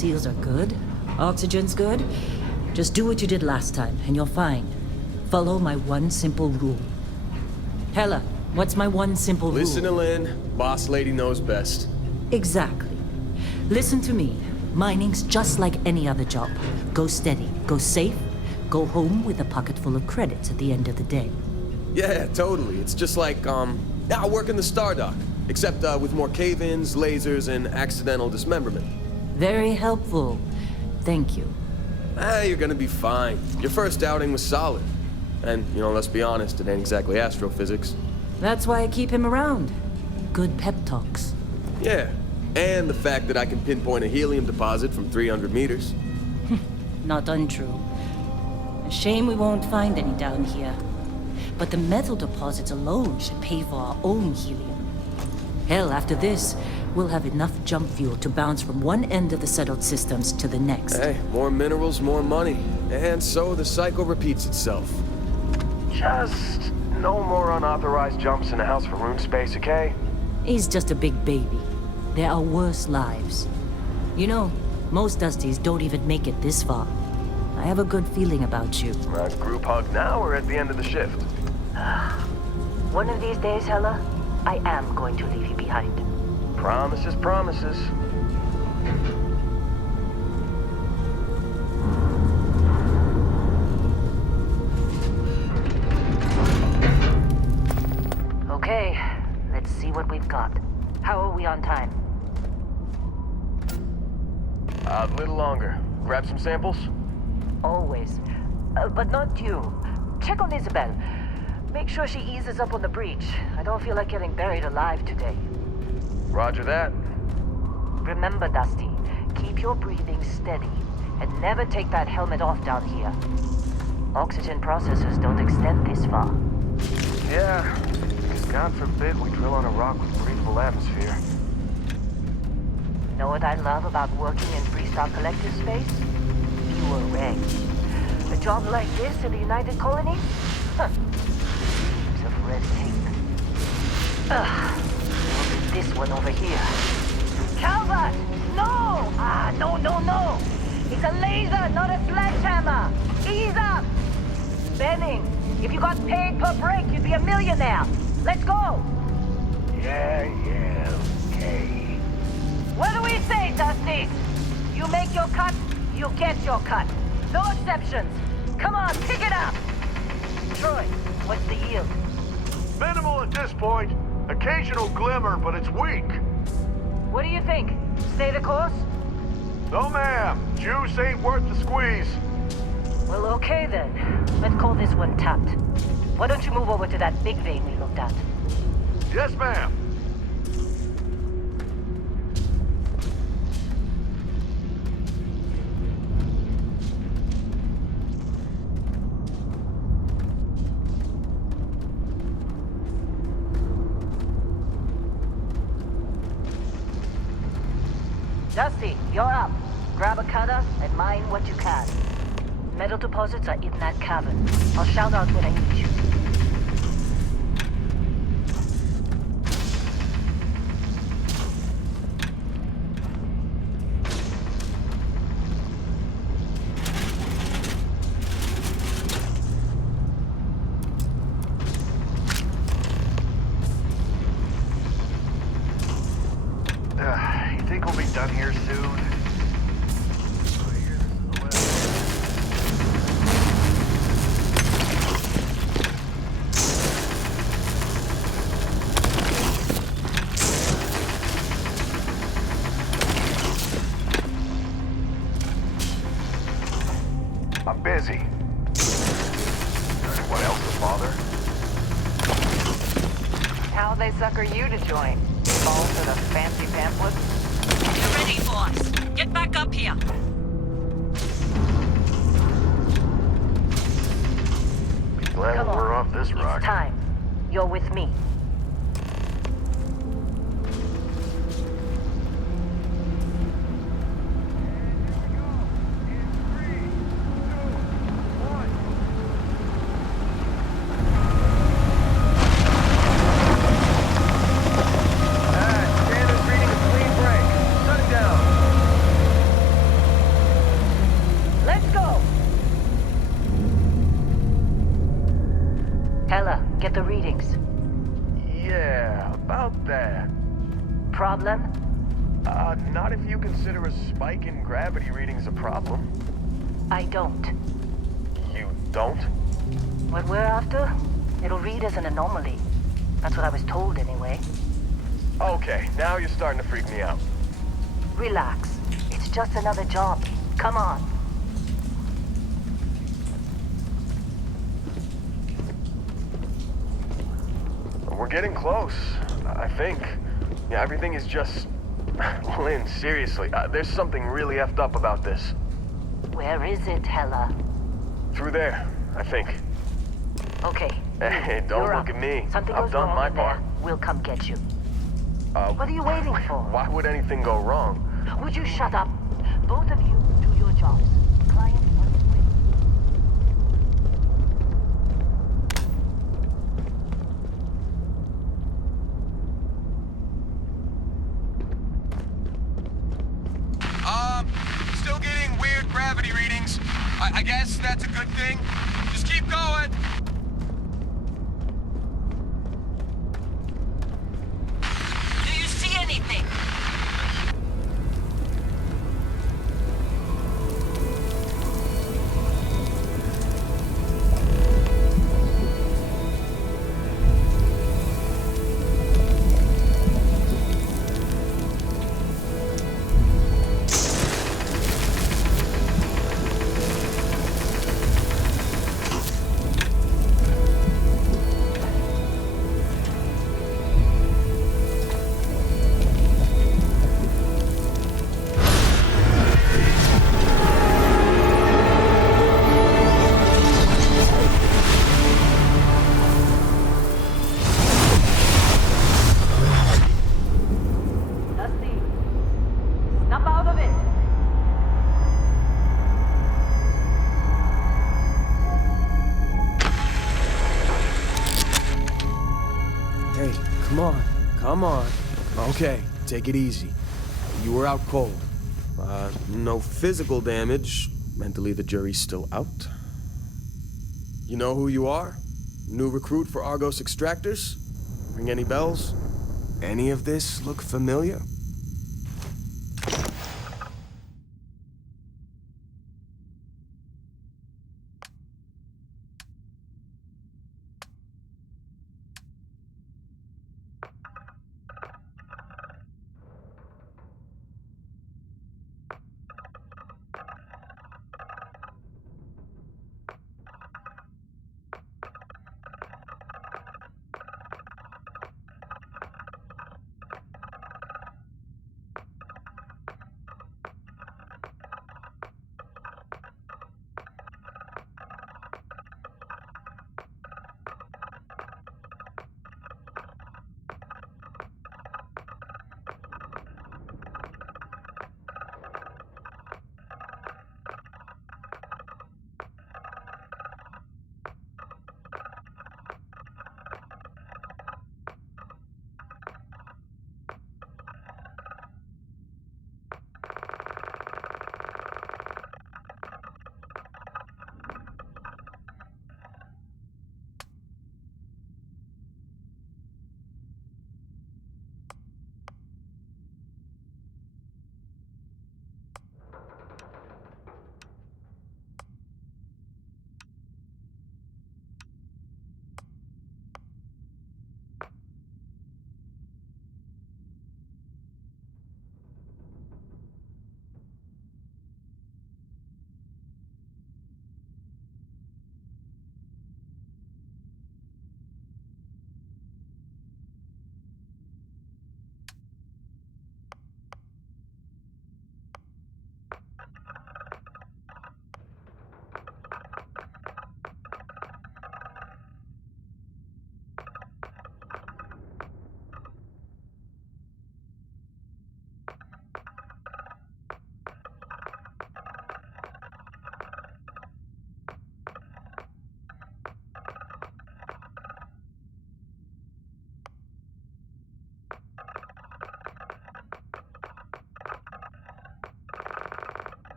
seals are good, oxygen's good, just do what you did last time, and you're fine. Follow my one simple rule. Hella, what's my one simple rule? Listen to Lynn. Boss lady knows best. Exactly. Listen to me. Mining's just like any other job. Go steady, go safe, go home with a pocket full of credits at the end of the day. Yeah, totally. It's just like, I work in the Star Dock. Except with more cave-ins, lasers, and accidental dismemberment. Very helpful. Thank you. You're gonna be fine. Your first outing was solid. And, you know, let's be honest, it ain't exactly astrophysics. That's why I keep him around. Good pep talks. Yeah, and the fact that I can pinpoint a helium deposit from 300 meters. Not untrue. A shame we won't find any down here. But the metal deposits alone should pay for our own helium. Hell, after this, we'll have enough jump fuel to bounce from one end of the settled systems to the next. Hey, more minerals, more money. And so the cycle repeats itself. Just no more unauthorized jumps in the house for room space, okay? He's just a big baby. There are worse lives. You know, most Dusties don't even make it this far. I have a good feeling about you. Group hug now or at the end of the shift? One of these days, Hella, I am going to leave you behind. Promises, promises. Okay, let's see what we've got. How are we on time? A little longer. Grab some samples? Always. But not you. Check on Isabel. Make sure she eases up on the breach. I don't feel like getting buried alive today. Roger that. Remember, Dusty, keep your breathing steady and never take that helmet off down here. Oxygen processors don't extend this far. Yeah, because God forbid we drill on a rock with breathable atmosphere. Know what I love about working in Freestar Collective space? Fewer regs. A job like this in the United Colonies? Huh. Heaps of red tape. Ugh. Look at this one over here. Calvert! No! No. It's a laser, not a sledgehammer. Ease up! Benning, if you got paid per break, you'd be a millionaire. Let's go! Yeah, okay. What do we say, Dusty? You make your cut, you get your cut. No exceptions. Come on, pick it up! Troy, what's the yield? Minimal at this point. Occasional glimmer, but it's weak. What do you think? Stay the course? No, ma'am. Juice ain't worth the squeeze. Well, okay then. Let's call this one tapped. Why don't you move over to that big vein we looked at? Yes, ma'am. Dusty, you're up. Grab a cutter and mine what you can. Metal deposits are in that cavern. I'll shout out when I need you. You think we'll be done here soon? I'm busy. Anyone else to bother? How'd they sucker you to join? Fall for the fancy pamphlets? You're ready, boss. Get back up here. Glad Come on. we're off this rock. It's time. You're with me. readings. Yeah, about that. Problem? Not if you consider a spike in gravity readings a problem. I don't. You don't? What we're after, it'll read as an anomaly. That's what I was told anyway. Okay, now you're starting to freak me out. Relax. It's just another job. Come on. We're getting close, I think. Yeah, everything is just... Lynn, seriously, there's something really effed up about this. Where is it, Hella? Through there, I think. Okay. Hey, don't You're look up. at me. Something I've goes done wrong my in there, part. we'll come get you. What are you waiting for? Why would anything go wrong? Would you shut up? Both of you do your jobs. Client wants to win. Still getting weird gravity readings. I guess that's a good thing. Just keep going. Do you see anything? Dusty, snap out of it. Hey, come on. Come on. Okay, take it easy. You were out cold. No physical damage. Mentally, the jury's still out. You know who you are? New recruit for Argos Extractors? Ring any bells? Any of this look familiar?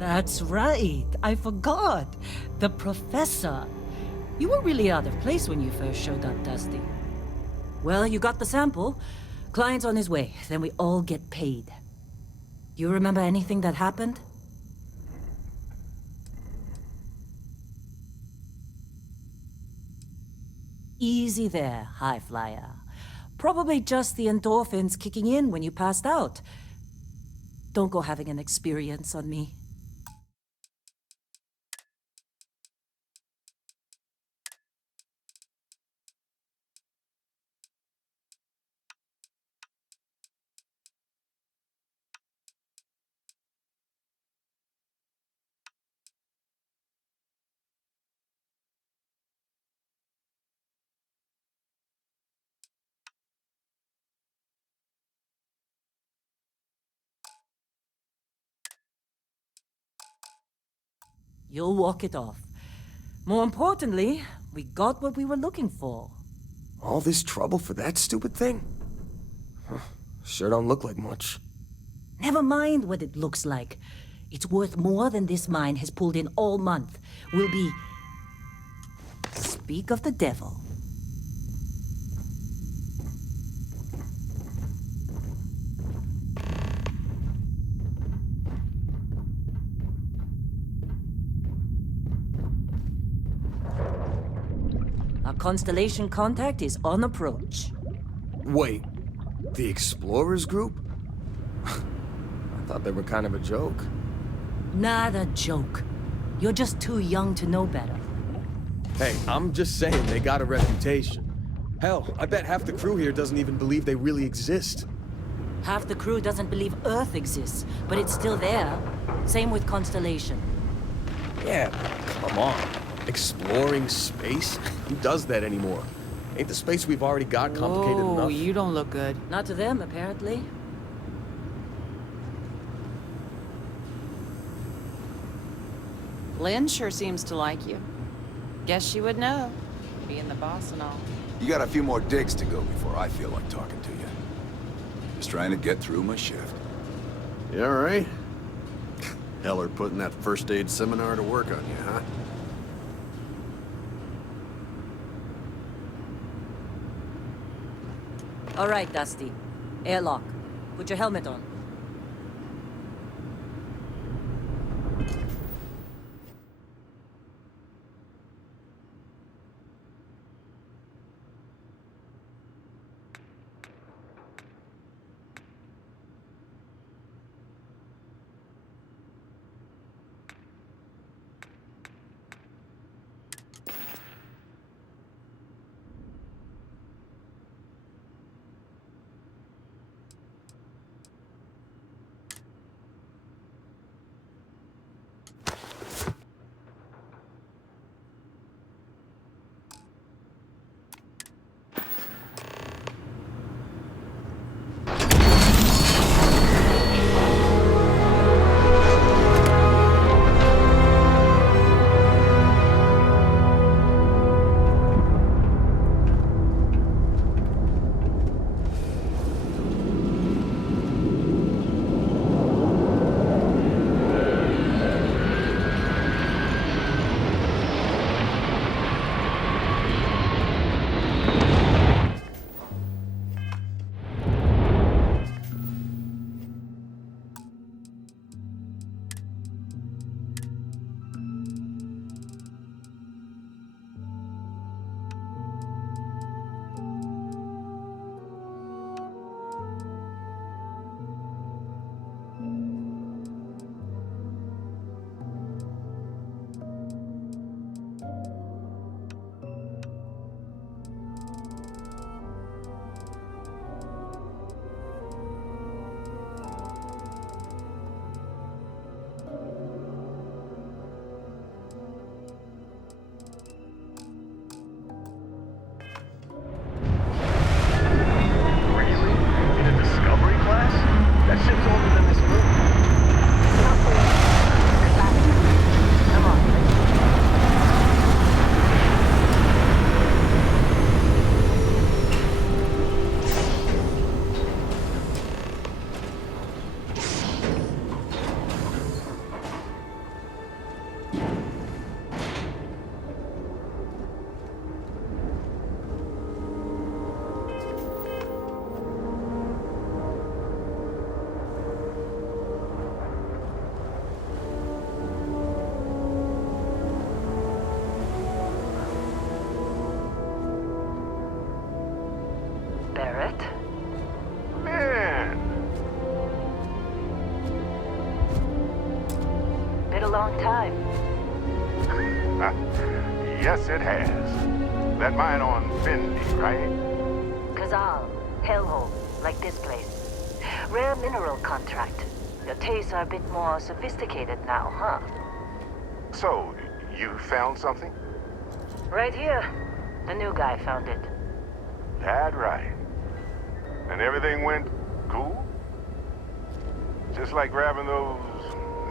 That's right. I forgot. The professor. You were really out of place when you first showed up, Dusty. Well, you got the sample. Client's on his way. Then we all get paid. Do you remember anything that happened? Easy there, high flyer. Probably just the endorphins kicking in when you passed out. Don't go having an experience on me. You'll walk it off. More importantly, we got what we were looking for. All this trouble for that stupid thing? Huh, sure don't look like much. Never mind what it looks like. It's worth more than this mine has pulled in all month. We'll be... Speak of the devil. Our constellation contact is on approach. Wait, the Explorers group? I thought they were kind of a joke. Not a joke. You're just too young to know better. Hey, I'm just saying they got a reputation. Hell, I bet half the crew here doesn't even believe they really exist. Half the crew doesn't believe Earth exists, but it's still there. Same with Constellation. Yeah, come on. Exploring space? Who does that anymore? Ain't the space we've already got complicated Whoa, enough? you don't look good. Not to them, apparently. Lynn sure seems to like you. Guess she would know, being the boss and all. You got a few more digs to go before I feel like talking to you. Just trying to get through my shift. You alright? Heller putting that first aid seminar to work on you, huh? All right, Dusty. Airlock. Put your helmet on. long time. Yes, it has. That mine on Bendy, right? Kazal, hellhole, like this place. Rare mineral contract. Your tastes are a bit more sophisticated now, huh? So, you found something? Right here. The new guy found it. That right. And everything went cool? Just like grabbing those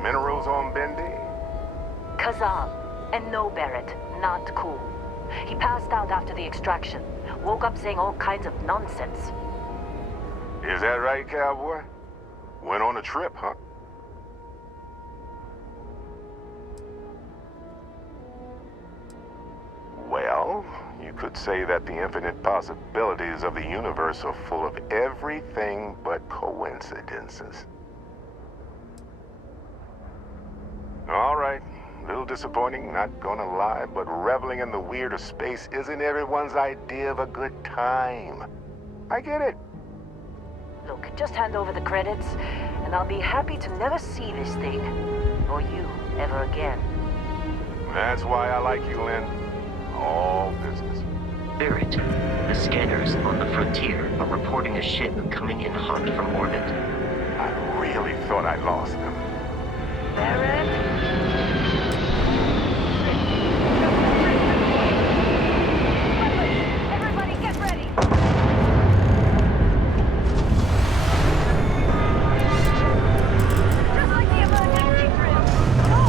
minerals on Bendy? Kazal, and no Barrett, not cool. He passed out after the extraction. Woke up saying all kinds of nonsense. Is that right, cowboy? Went on a trip, huh? Well, you could say that the infinite possibilities of the universe are full of everything but coincidences. All right. A little disappointing, not gonna lie, but reveling in the weird of space isn't everyone's idea of a good time. I get it. Look, just hand over the credits, and I'll be happy to never see this thing, or you, ever again. That's why I like you, Lynn. All business. Barrett, the scanners on the frontier are reporting a ship coming in hot from orbit. I really thought I lost them. Barrett? Everybody get ready! Just like the emergency drill! Go!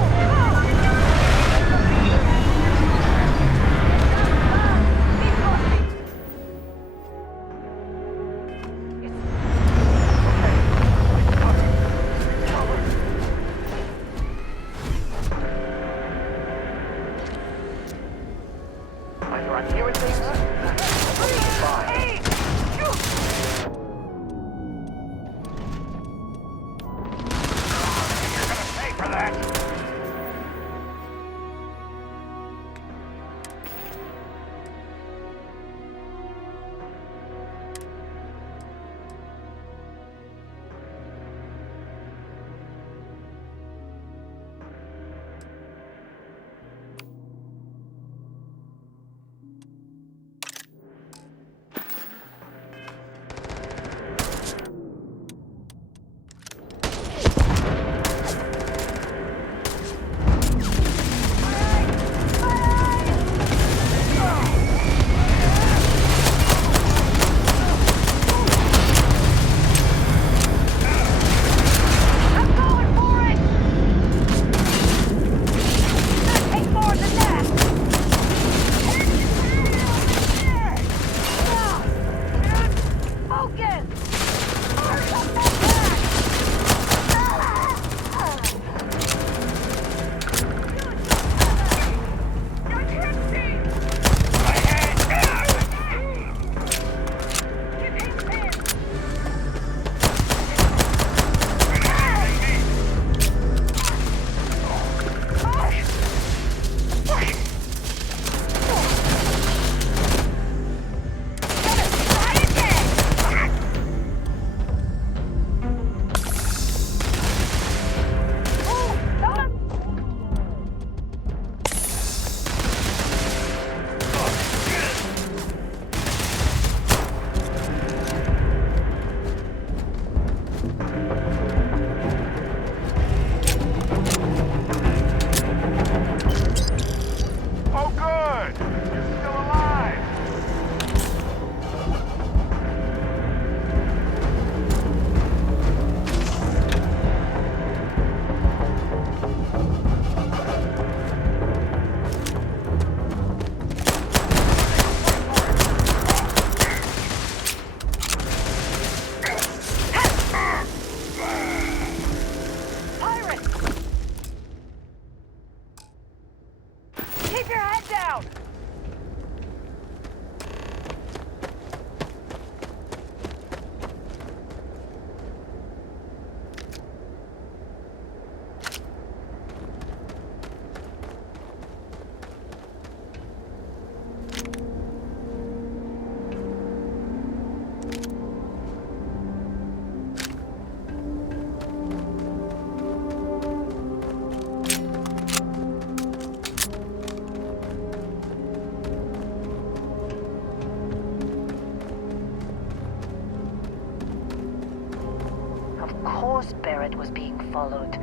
was being followed.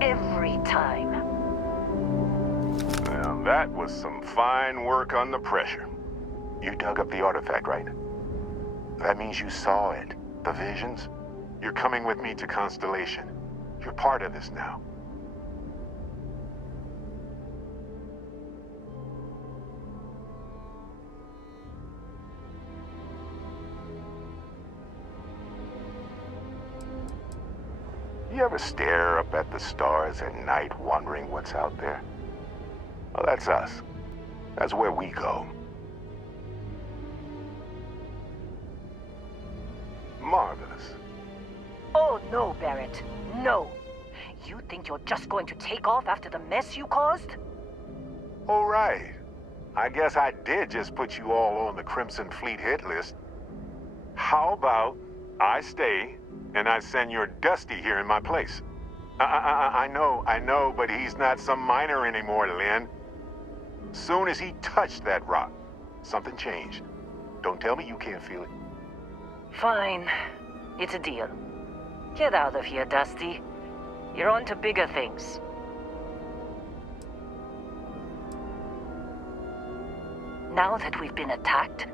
Every time. Well, that was some fine work under pressure. You dug up the artifact, right? That means you saw it. The visions? You're coming with me to Constellation. You're part of this now. You ever stare up at the stars at night wondering what's out there? Well, that's us. That's where we go. Marvelous. Oh, no, Barrett. No. You think you're just going to take off after the mess you caused? All right. I guess I did just put you all on the Crimson Fleet hit list. How about I stay and I send your Dusty here in my place? I know, but he's not some miner anymore, Lynn. Soon as he touched that rock, something changed. Don't tell me you can't feel it. Fine. It's a deal. Get out of here, Dusty. You're on to bigger things. Now that we've been attacked,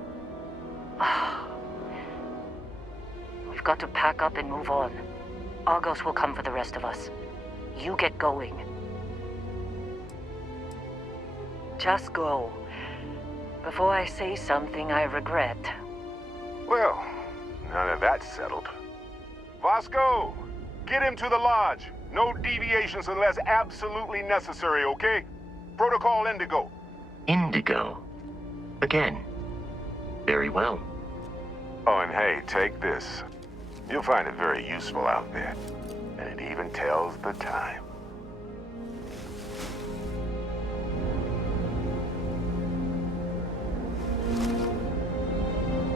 we've got to pack up and move on. Argos will come for the rest of us. You get going. Just go. Before I say something I regret. Well, now that that's settled. Vasco, get him to the lodge. No deviations unless absolutely necessary, okay? Protocol Indigo. Indigo. Again. Very well. Oh, and hey, take this. You'll find it very useful out there. And it even tells the time.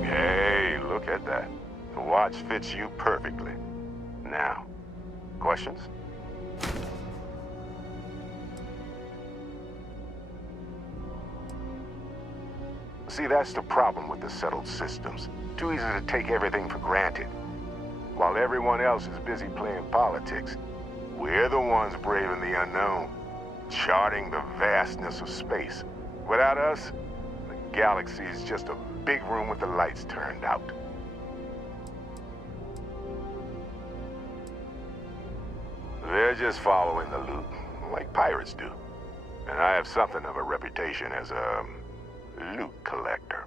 Hey, look at that. The watch fits you perfectly. Now, questions? See, that's the problem with the settled systems. Too easy to take everything for granted. While everyone else is busy playing politics, we're the ones braving the unknown, charting the vastness of space. Without us, the galaxy is just a big room with the lights turned out. They're just following the loot, like pirates do. And I have something of a reputation as a loot collector.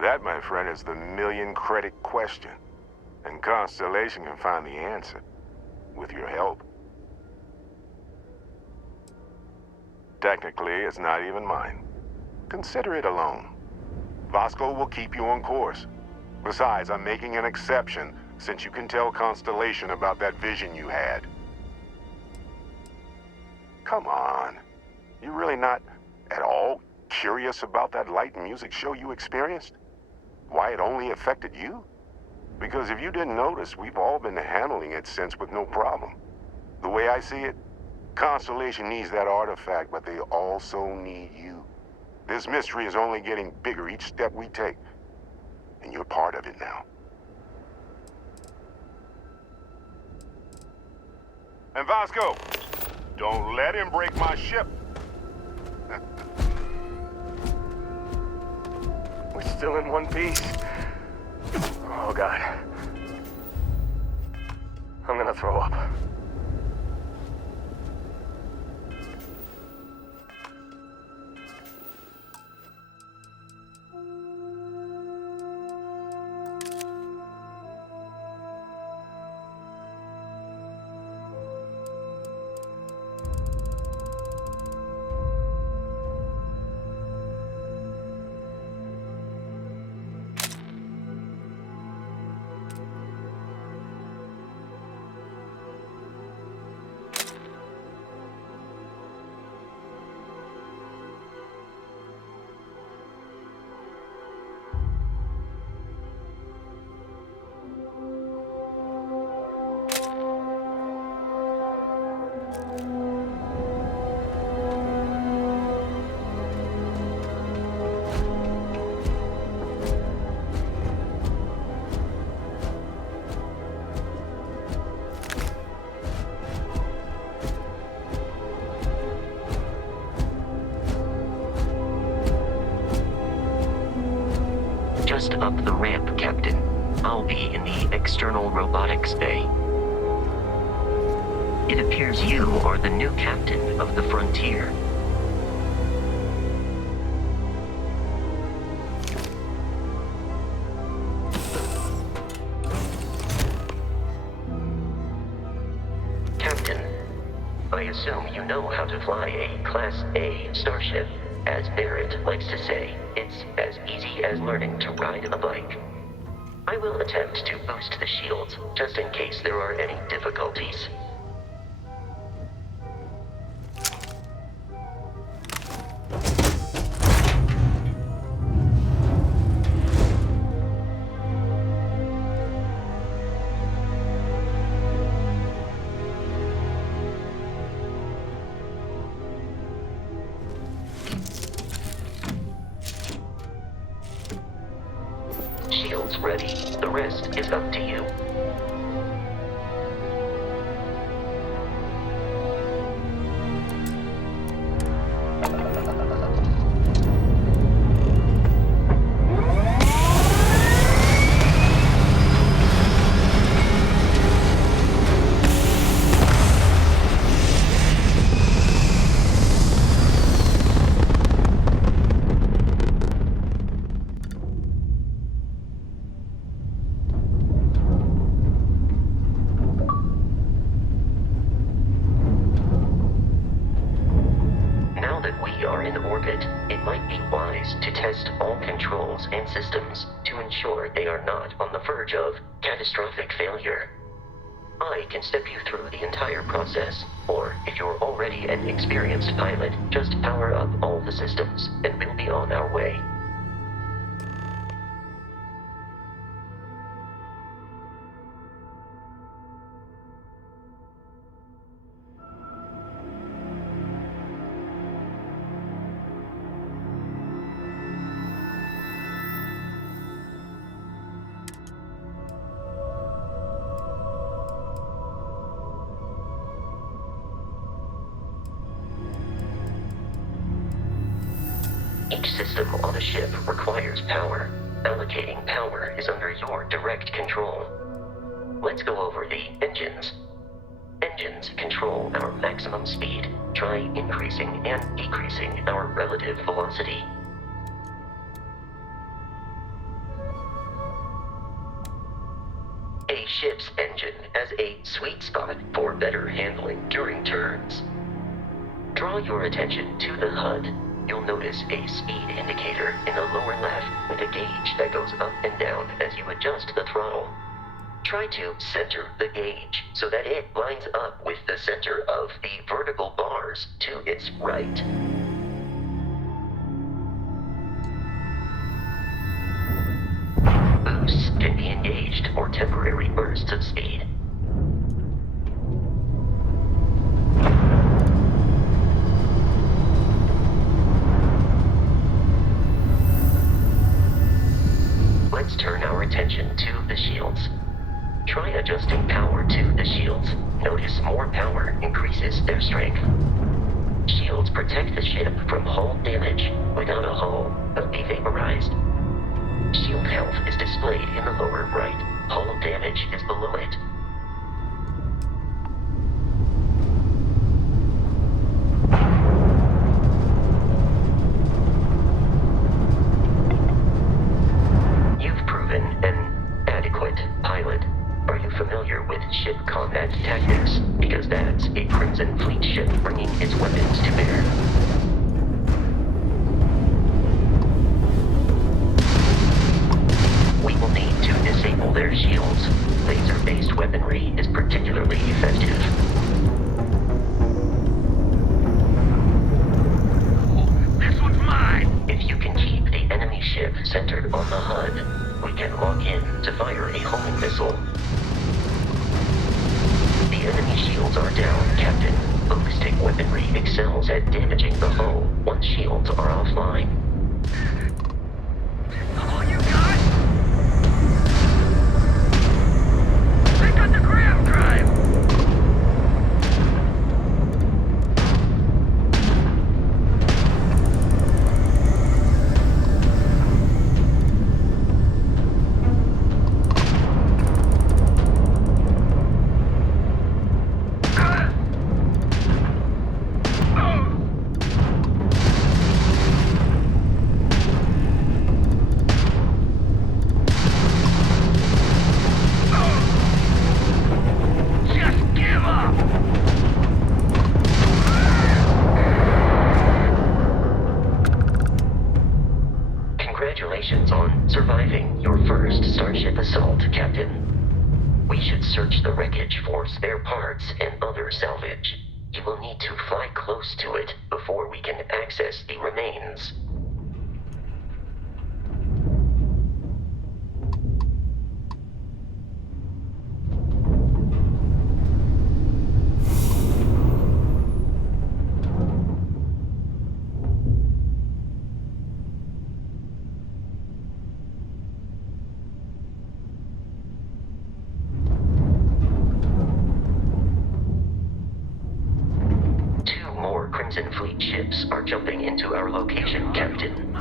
That, my friend, is the million-credit question. And Constellation can find the answer, with your help. Technically, it's not even mine. Consider it a loan. Vasco will keep you on course. Besides, I'm making an exception, since you can tell Constellation about that vision you had. Come on. You're really not at all curious about that light and music show you experienced? Why it only affected you? Because if you didn't notice, we've all been handling it since with no problem. The way I see it, Constellation needs that artifact, but they also need you. This mystery is only getting bigger each step we take, and you're part of it now. And Vasco, don't let him break my ship. We're still in one piece. Oh, God. I'm gonna throw up. I'll be in the external robotics bay. It appears you are the new captain of the Frontier. Captain, I assume you know how to fly a Class A starship. As Barrett likes to say, it's as easy as learning to ride a bike. I will attempt to boost the shields, just in case there are any difficulties. Shields ready. The rest is up to you. It might be wise to test all controls and systems to ensure they are not on the verge of catastrophic failure. I can step you through the entire process, or if you're already an experienced pilot, just power up all the systems, and we'll be on our way. Each system on a ship requires power. Allocating power is under your direct control. Let's go over the engines. Engines control our maximum speed. Try increasing and decreasing our relative velocity. A ship's engine has a sweet spot for better handling during turns. Draw your attention to the HUD. You'll notice a speed indicator in the lower left with a gauge that goes up and down as you adjust the throttle. Try to center the gauge so that it lines up with the center of the vertical bars to its right. Boosts can be engaged for temporary bursts of speed. Let's turn our attention to the shields. Try adjusting power to the shields. Notice more power increases their strength. Shields protect the ship from hull damage. Without a hull, they'll be vaporized. Shield health is displayed in the lower right. Hull damage is below it. Familiar with ship combat tactics, because that's a Crimson Fleet ship bringing its weapons to bear. We will need to disable their shields. Laser-based weaponry is particularly effective. This one's mine! If you can keep the enemy ship centered on the HUD, we can lock in to fire a homing missile. The enemy shields are down, Captain. Ballistic weaponry excels at damaging the hull once shields are offline. All you got? I got the ground drive! starship assault, Captain. We should search the wreckage for spare parts and other salvage. You will need to fly close to it before we can access the remains. Crimson Fleet ships are jumping into our location, Captain.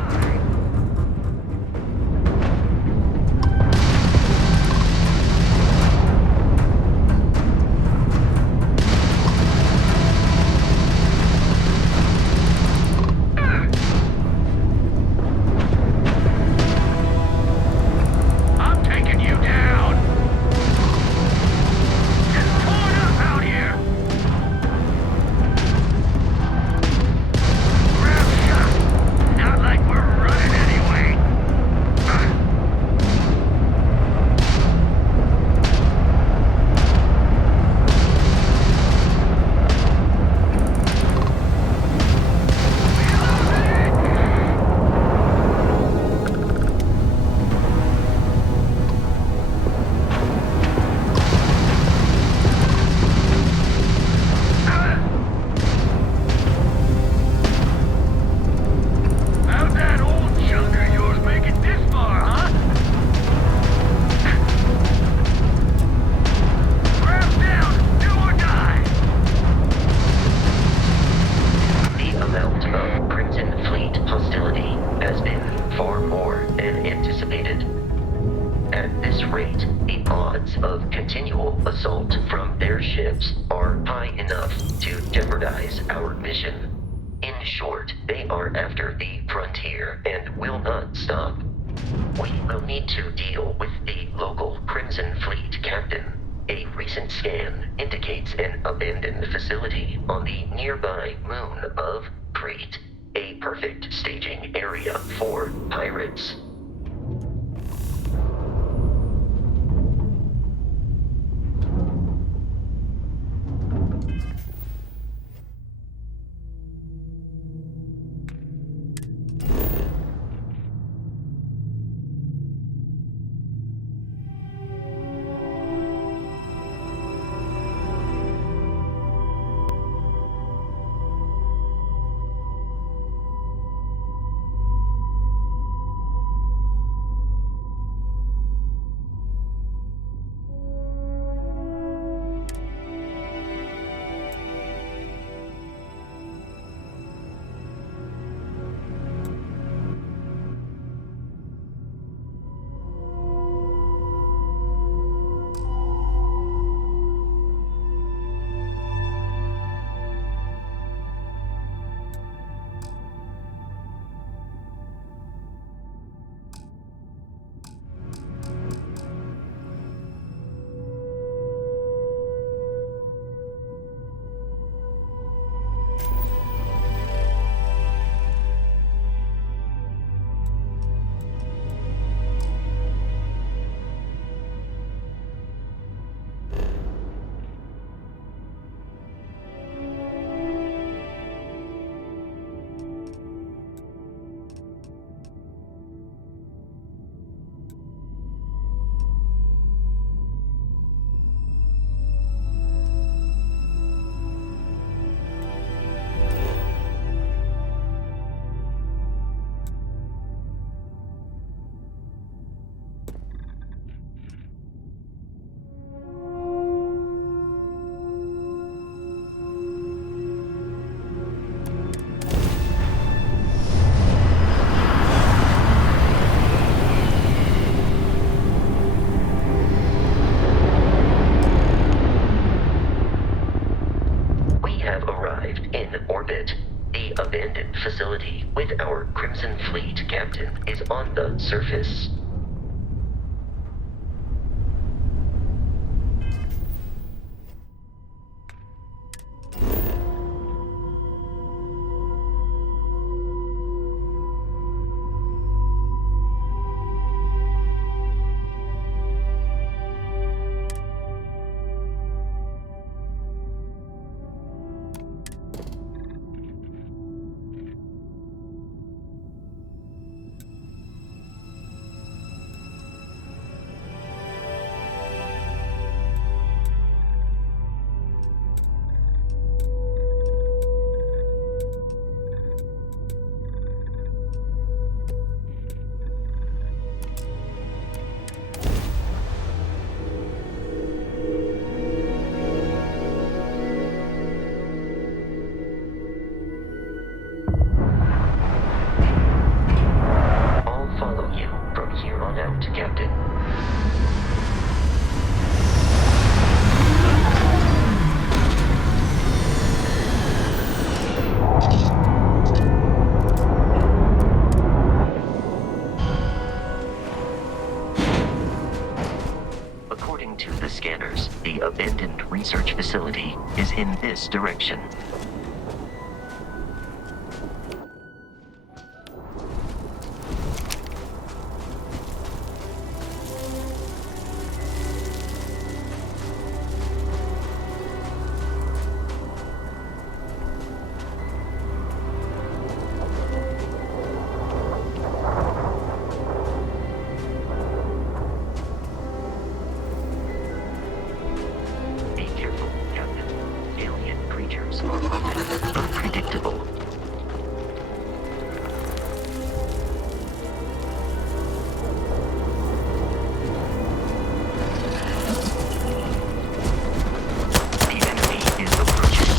I'm taking you down! Get torn up out here! Not like we're running anyway. How'd that old junk of yours make it this far, huh? Grab down, do or die! The amount of Crimson Fleet hostility has been far more than anticipated. At this rate, the odds of continual assault from their ships are high enough to jeopardize our mission. In short, they are after the frontier and will not stop. We will need to deal with the local Crimson Fleet captain. A recent scan indicates an abandoned facility on the nearby moon of Crete, a perfect staging area for pirates. Facility with our Crimson Fleet captain is on the surface. to the scanners. The abandoned research facility is in this direction. Unpredictable. The enemy is approaching.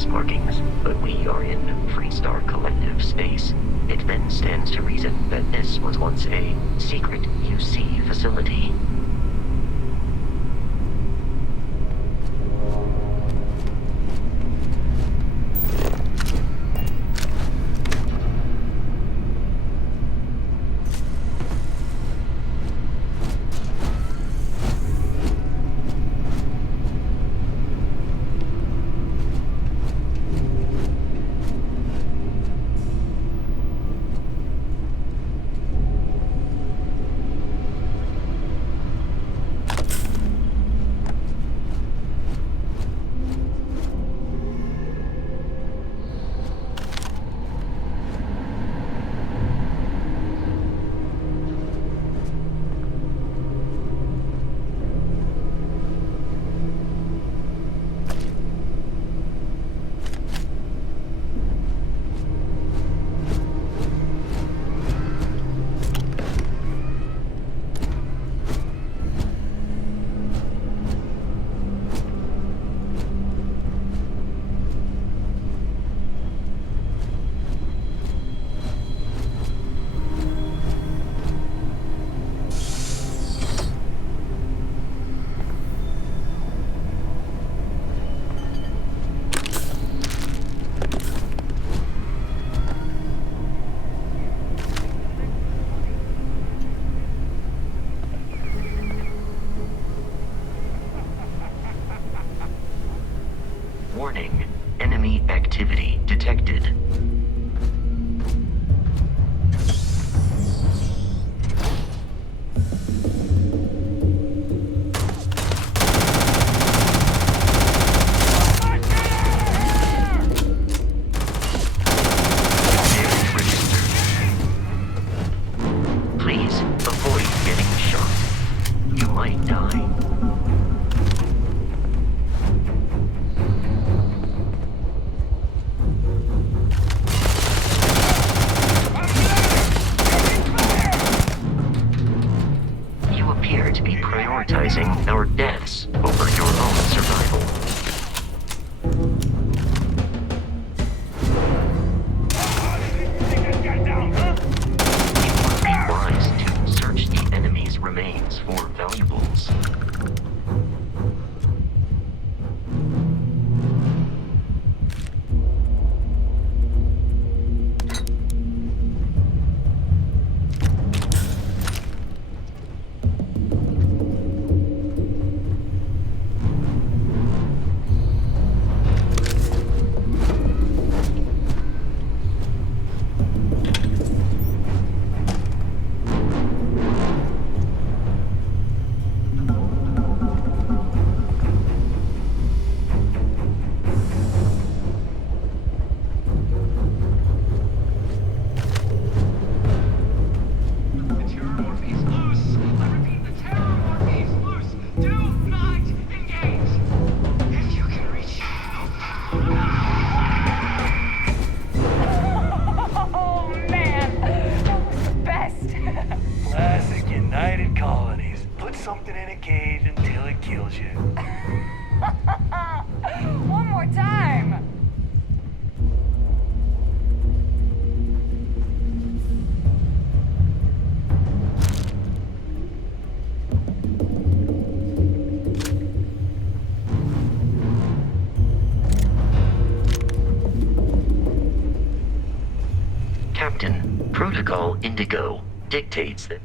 these markings, but we are in Freestar Collective space. It then stands to reason that this was once a secret UC facility. Warning, enemy activity detected. Please avoid getting shot. You might die. Prioritizing our deaths over your own survival. It would be wise to search the enemy's remains for valuables. Something in a cage until it kills you. One more time. Captain, Protocol Indigo dictates that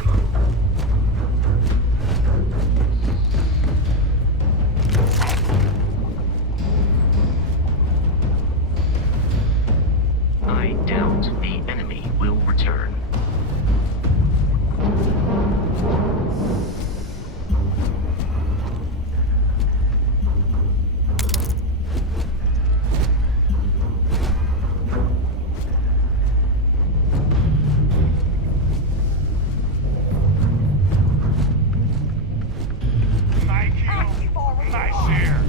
ammo. I doubt the enemy will return. Nice here.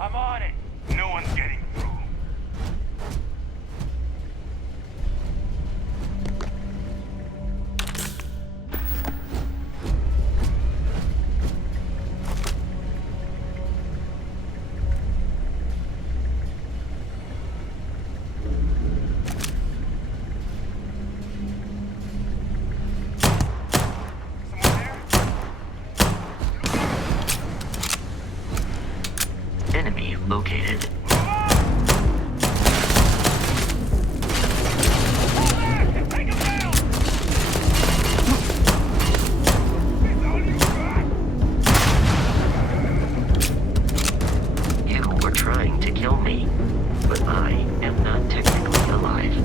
I'm on it. No one's getting through. Enemy located. You were trying to kill me, but I am not technically alive.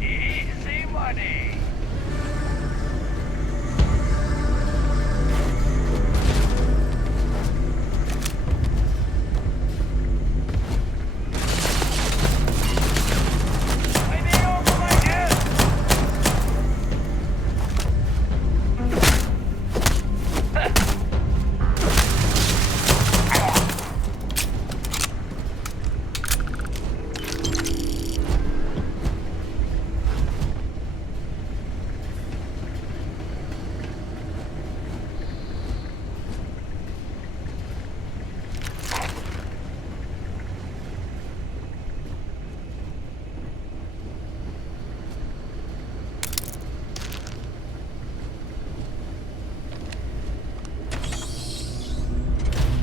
Easy money. I need over my head.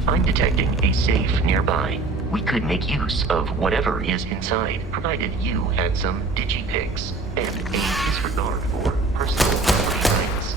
I'm detecting a safe nearby. We could make use of whatever is inside, provided you had some digipics and a disregard for personal property rights.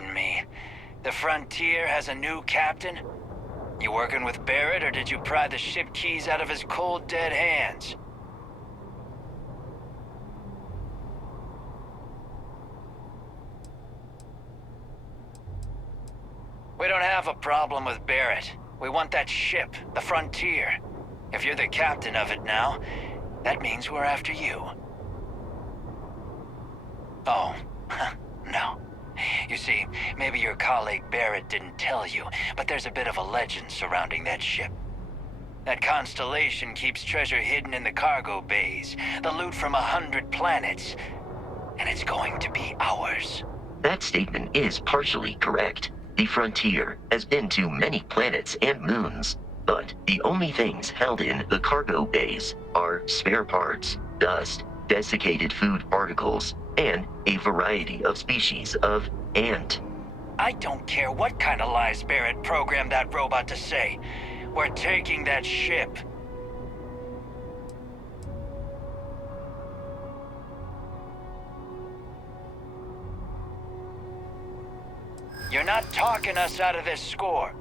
kidding me? The Frontier has a new captain? You working with Barrett, or did you pry the ship keys out of his cold, dead hands? We don't have a problem with Barrett. We want that ship, the Frontier. If you're the captain of it now, that means we're after you. Oh, no. You see, maybe your colleague Barrett didn't tell you, but there's a bit of a legend surrounding that ship. That constellation keeps treasure hidden in the cargo bays, the loot from 100 planets, and it's going to be ours. That statement is partially correct. The Frontier has been to many planets and moons, but the only things held in the cargo bays are spare parts, dust, desiccated food particles, and a variety of species of ant. I don't care what kind of lies Barrett programmed that robot to say. We're taking that ship. You're not talking us out of this score.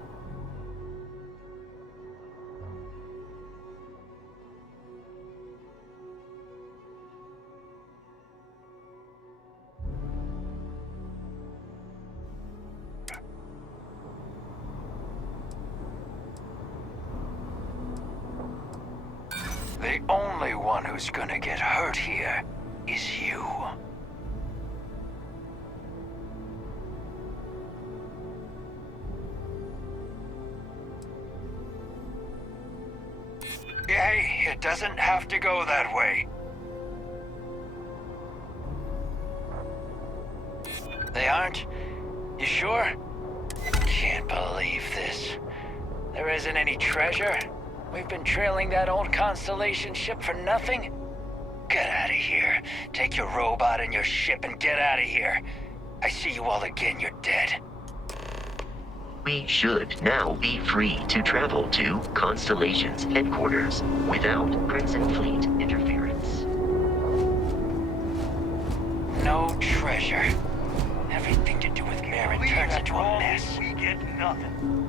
The only one who's gonna get hurt here is you. Hey, it doesn't have to go that way. They aren't? You sure? Can't believe this. There isn't any treasure? We've been trailing that old Constellation ship for nothing? Get out of here. Take your robot and your ship and get out of here. I see you all again, you're dead. We should now be free to travel to Constellation's headquarters without Crimson Fleet interference. No treasure. Everything to do with Barrett turns into a mess. We get nothing.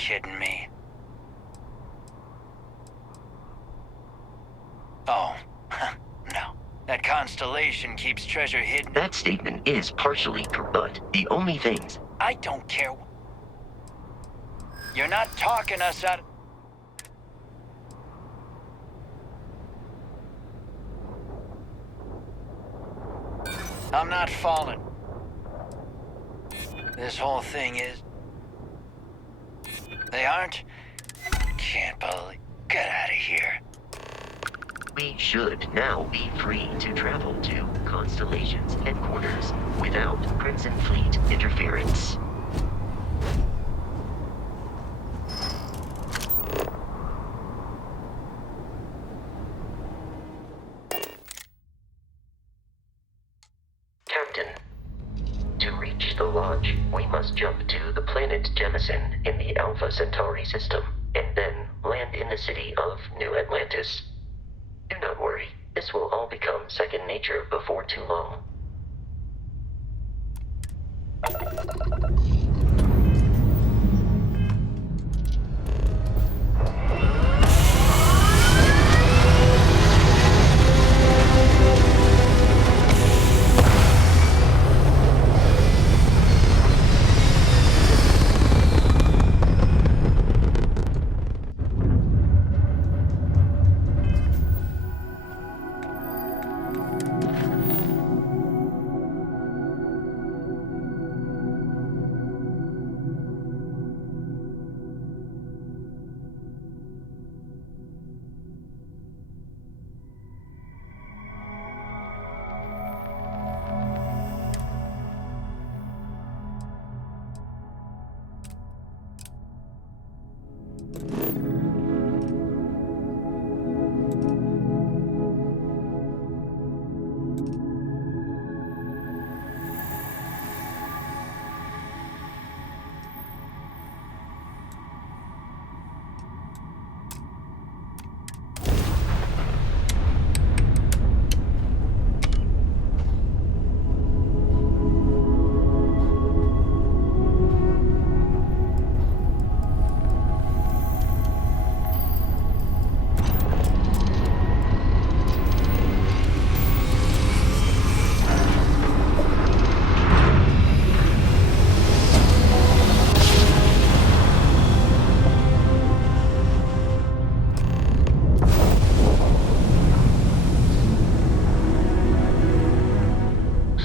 kidding me? Oh, no. That constellation keeps treasure hidden. That statement is partially correct, but the only things... I don't care. You're not talking us out... I'm not falling. This whole thing is... They aren't? Can't believe... Get out of here. We should now be free to travel to Constellation's headquarters without Crimson Fleet interference. Captain, to reach the Lodge, we must jump to the planet Jemison in the Alpha Centauri system, and then land in the city of New Atlantis. Do not worry, this will all become second nature before too long.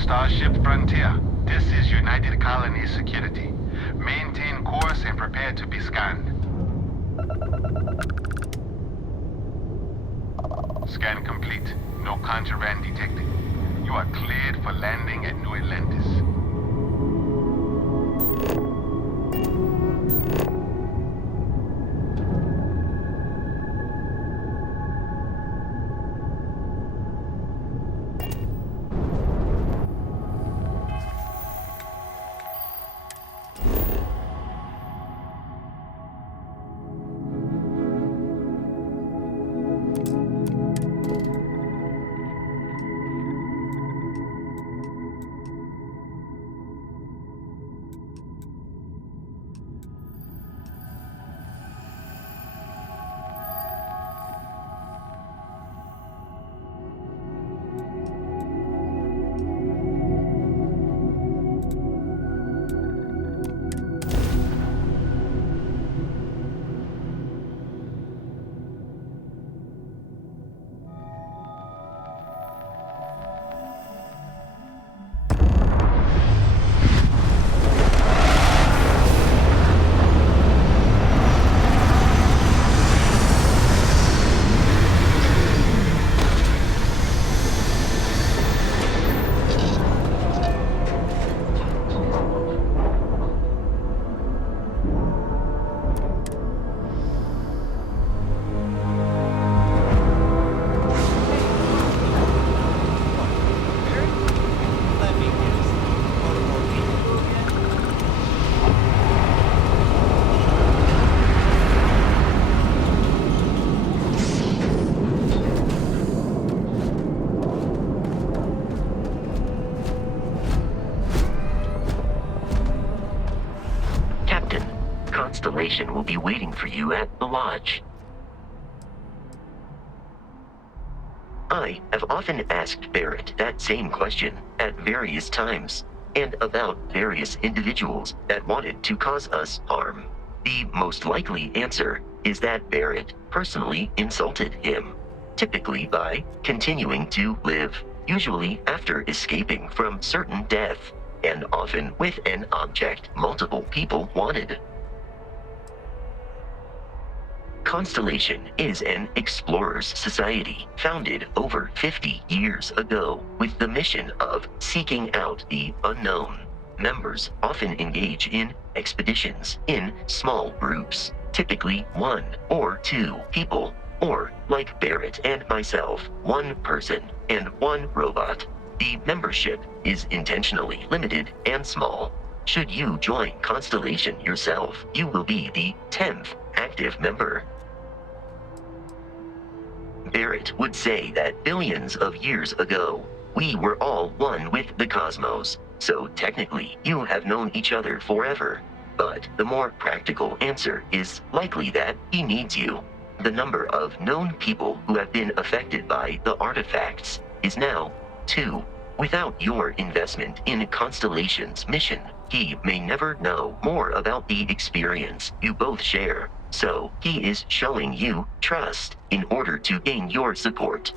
Starship Frontier, this is United Colonies Security. Maintain course and prepare to be scanned. Scan complete. No contraband detected. You are cleared for landing at New Atlantis. Constellation will be waiting for you at the lodge. I have often asked Barrett that same question at various times, and about various individuals that wanted to cause us harm. The most likely answer is that Barrett personally insulted him, typically by continuing to live, usually after escaping from certain death, and often with an object multiple people wanted. Constellation is an explorers society founded over 50 years ago with the mission of seeking out the unknown. Members often engage in expeditions in small groups, typically 1 or 2 people, or like Barrett and myself, 1 person and 1 robot. The membership is intentionally limited and small. Should you join Constellation yourself, you will be the 10th active member. Barrett would say that billions of years ago, we were all one with the cosmos, so technically you have known each other forever. But the more practical answer is likely that he needs you. The number of known people who have been affected by the artifacts is now 2. Without your investment in Constellation's mission, he may never know more about the experience you both share. So he is showing you trust in order to gain your support.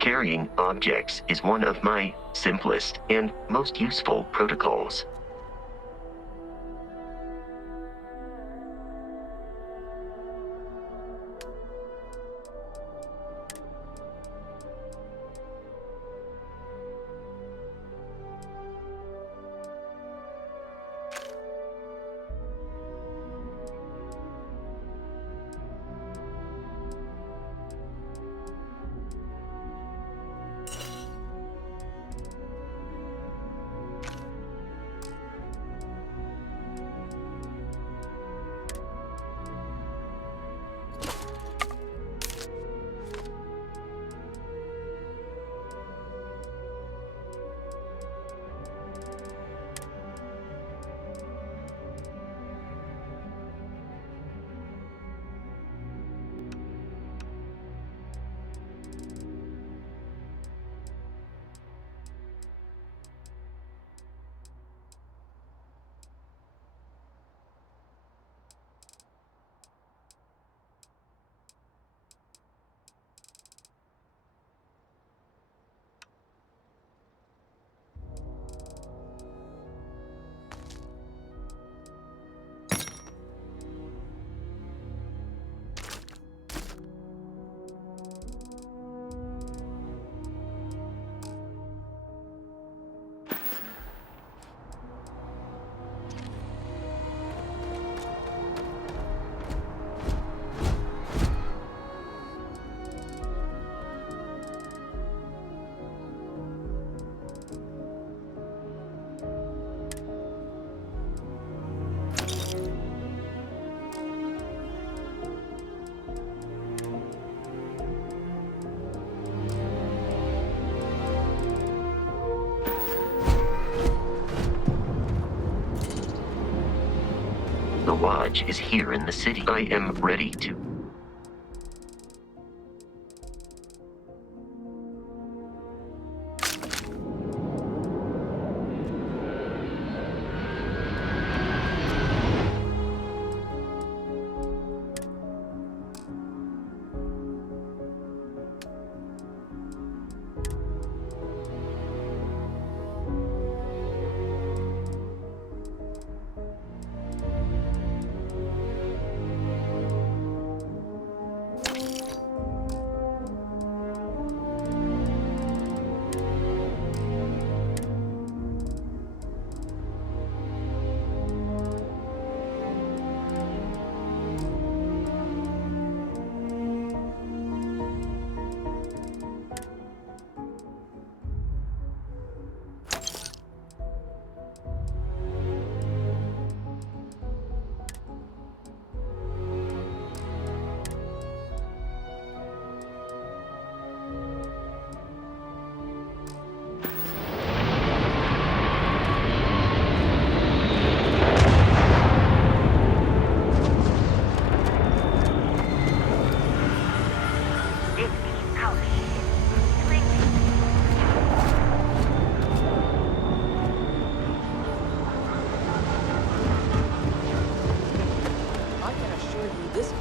Carrying objects is one of my simplest and most useful protocols. The lodge is here in the city. I am ready to.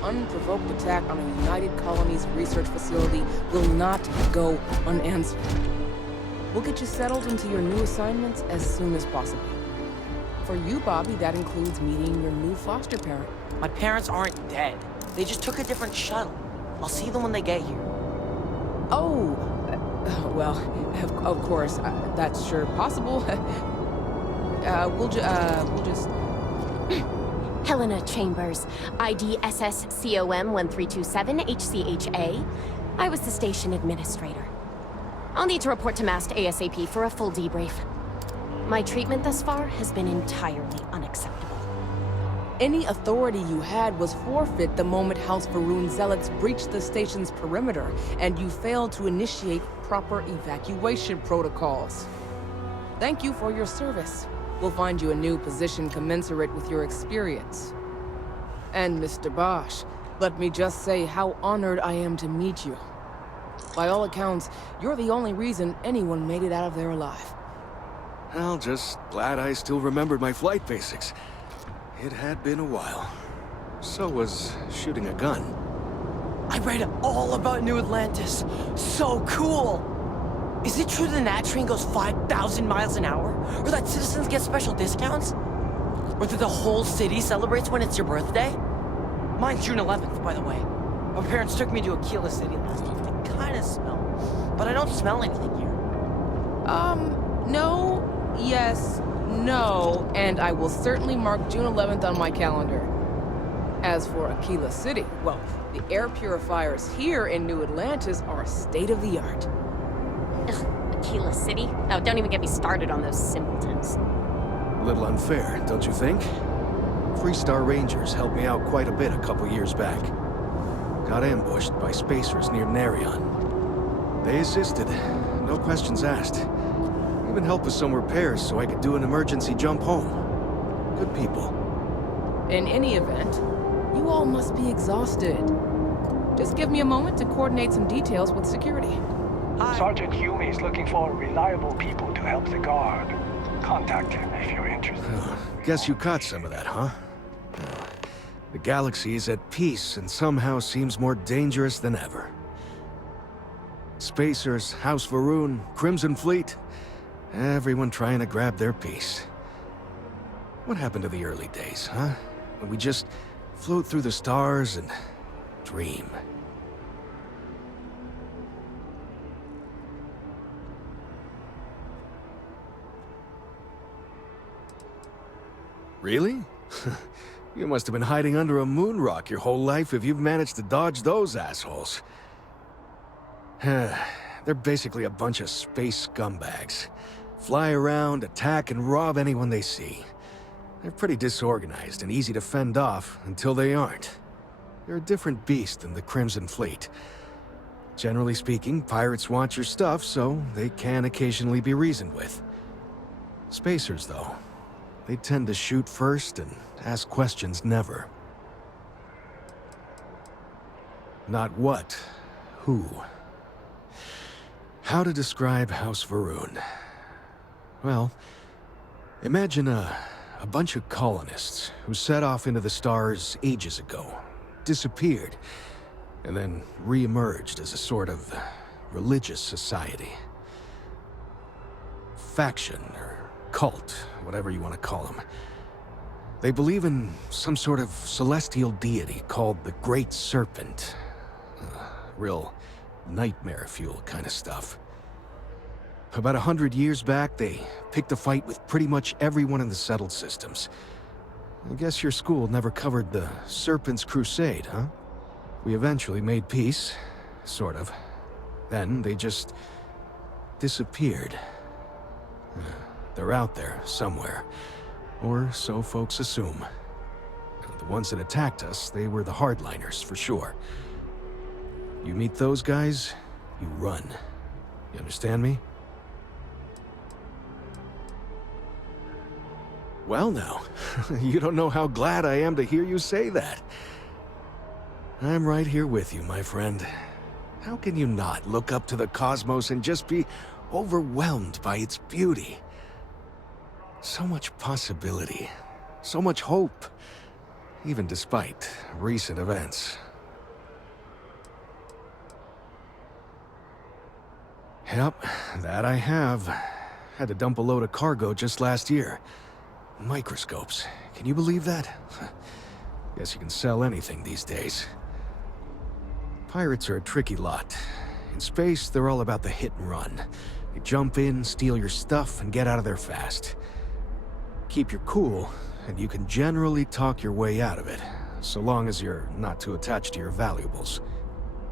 unprovoked attack on a United Colonies research facility will not go unanswered. We'll get you settled into your new assignments as soon as possible. For you, Bobby, that includes meeting your new foster parent. My parents aren't dead. They just took a different shuttle. I'll see them when they get here. Oh, well, of course, that's sure possible. We'll just... Helena Chambers, ID SSCOM 1327 HCHA. I was the station administrator. I'll need to report to MAST ASAP for a full debrief. My treatment thus far has been entirely unacceptable. Any authority you had was forfeit the moment House Varun zealots breached the station's perimeter, and you failed to initiate proper evacuation protocols. Thank you for your service. We'll find you a new position commensurate with your experience. And Mr. Bosch, let me just say how honored I am to meet you. By all accounts, you're the only reason anyone made it out of there alive. Well, just glad I still remembered my flight basics. It had been a while. So was shooting a gun. I read all about New Atlantis. So cool! Is it true the Nat train goes 5,000 miles an hour? Or that citizens get special discounts? Or that the whole city celebrates when it's your birthday? Mine's June 11th, by the way. My parents took me to Aquila City last week. I kinda smell. But I don't smell anything here. No, yes, no, and I will certainly mark June 11th on my calendar. As for Aquila City, well, the air purifiers here in New Atlantis are state-of-the-art. Ugh, Aquila City? Oh, don't even get me started on those simpletons. A little unfair, don't you think? Freestar Rangers helped me out quite a bit a couple years back. Got ambushed by spacers near Narion. They assisted, no questions asked. Even helped with some repairs so I could do an emergency jump home. Good people. In any event, you all must be exhausted. Just give me a moment to coordinate some details with security. Sergeant Hume is looking for reliable people to help the guard. Contact him if you're interested. Guess you caught some of that, huh? The galaxy is at peace and somehow seems more dangerous than ever. Spacers, House Varun, Crimson Fleet, everyone trying to grab their piece. What happened to the early days, huh? When we just float through the stars and dream. Really? You must have been hiding under a moon rock your whole life if you've managed to dodge those assholes. They're basically a bunch of space scumbags. Fly around, attack, and rob anyone they see. They're pretty disorganized and easy to fend off until they aren't. They're a different beast than the Crimson Fleet. Generally speaking, pirates want your stuff, so they can occasionally be reasoned with. Spacers, though, they tend to shoot first and ask questions never. Not what, who. How to describe House Varun? Well, imagine a bunch of colonists who set off into the stars ages ago, disappeared, and then re-emerged as a sort of religious society. Faction, or cult, whatever you want to call them. They believe in some sort of celestial deity called the Great Serpent. Real nightmare fuel kind of stuff. About 100 years back, they picked a fight with pretty much everyone in the settled systems. I guess your school never covered the Serpent's Crusade, huh? We eventually made peace, sort of. Then they just disappeared. They're out there somewhere, or so folks assume. The ones that attacked us, they were the hardliners, for sure. You meet those guys, you run. You understand me? Well now, you don't know how glad I am to hear you say that. I'm right here with you, my friend. How can you not look up to the cosmos and just be overwhelmed by its beauty? So much possibility, so much hope. even despite recent events. Yep, that I have. Had to dump a load of cargo just last year. Microscopes. Can you believe that? Guess you can sell anything these days. Pirates are a tricky lot. In space, they're all about the hit and run. You jump in, steal your stuff, and get out of there fast. Keep your cool, and you can generally talk your way out of it, so long as you're not too attached to your valuables.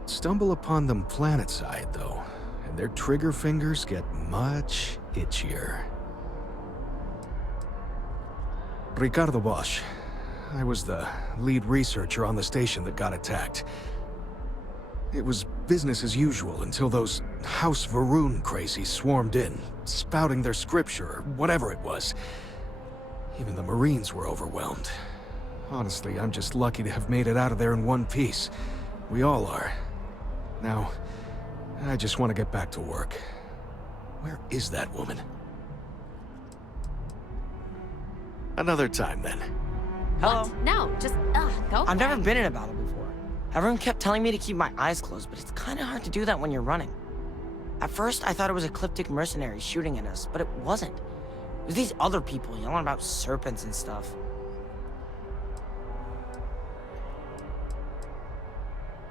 Stumble upon them planetside, though, and their trigger fingers get much itchier. Ricardo Bosch. I was the lead researcher on the station that got attacked. It was business as usual until those House Varun crazies swarmed in, spouting their scripture or whatever it was. Even the Marines were overwhelmed. Honestly, I'm just lucky to have made it out of there in one piece. We all are. Now, I just want to get back to work. Where is that woman? Another time, then. Hello? What? No, just, go. I've never been in a battle before. Everyone kept telling me to keep my eyes closed, but it's kind of hard to do that when you're running. At first, I thought it was ecliptic mercenaries shooting at us, but it wasn't. It was these other people yelling about serpents and stuff.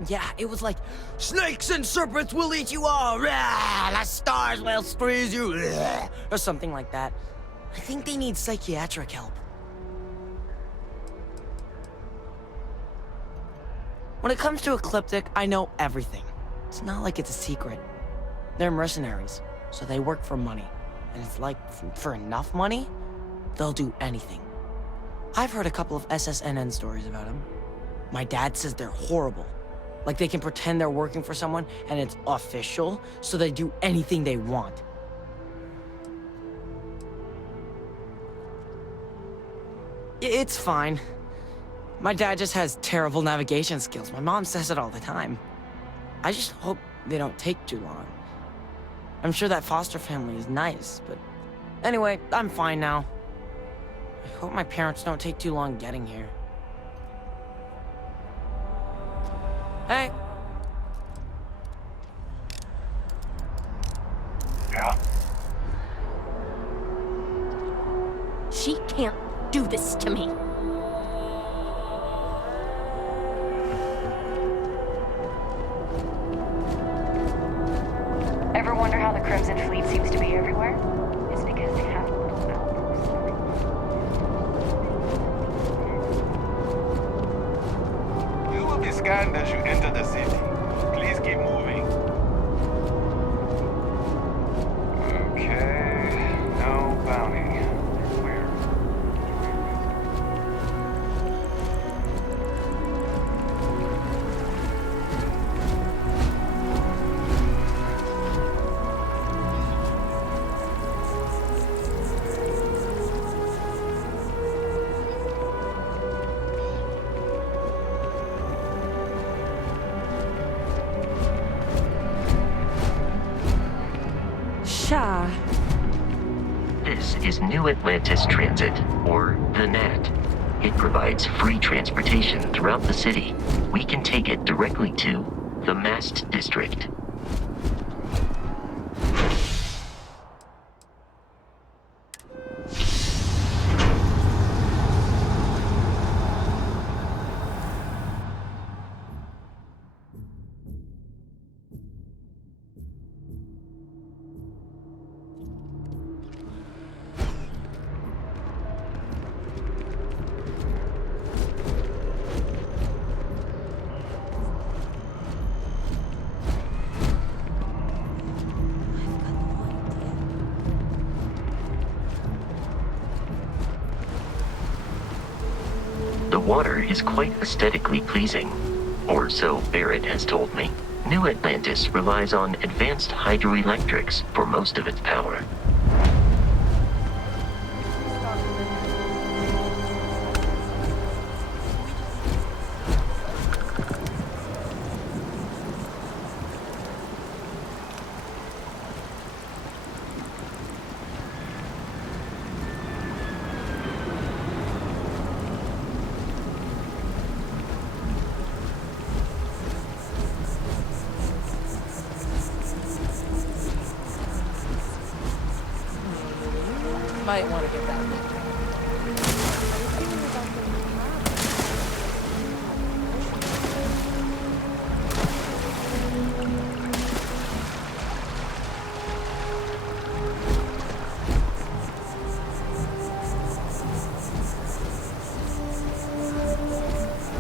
Yeah, it was like, snakes and serpents will eat you all, rah, the stars will squeeze you, rah, or something like that. I think they need psychiatric help. When it comes to Ecliptic, I know everything. It's not like it's a secret. They're mercenaries, so they work for money. And it's like, for enough money, they'll do anything. I've heard a couple of SSNN stories about them. My dad says they're horrible. Like they can pretend they're working for someone and it's official, so they do anything they want. It's fine. My dad just has terrible navigation skills. My mom says it all the time. I just hope they don't take too long. I'm sure that foster family is nice, but... Anyway, I'm fine now. I hope my parents don't take too long getting here. Hey. Yeah? She can't do this to me. Ever wonder how the Crimson Fleet seems to be everywhere? It's because they have You will be scanned as you enter the city. Please keep moving. Okay, no bounty. Where? This is New Atlantis Transit, or the NAT. It provides free transportation throughout the city. We can take it directly to the Mast District. The water is quite aesthetically pleasing, or so Barrett has told me. New Atlantis relies on advanced hydroelectrics for most of its power. might want to get that looked at.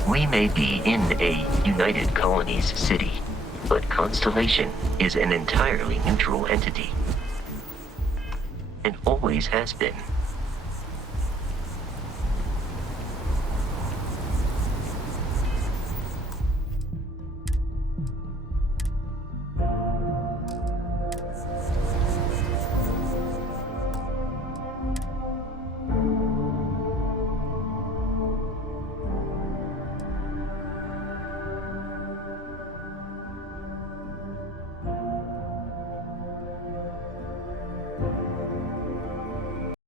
We may be in a United Colonies city, but Constellation is an entirely neutral entity. And always has been.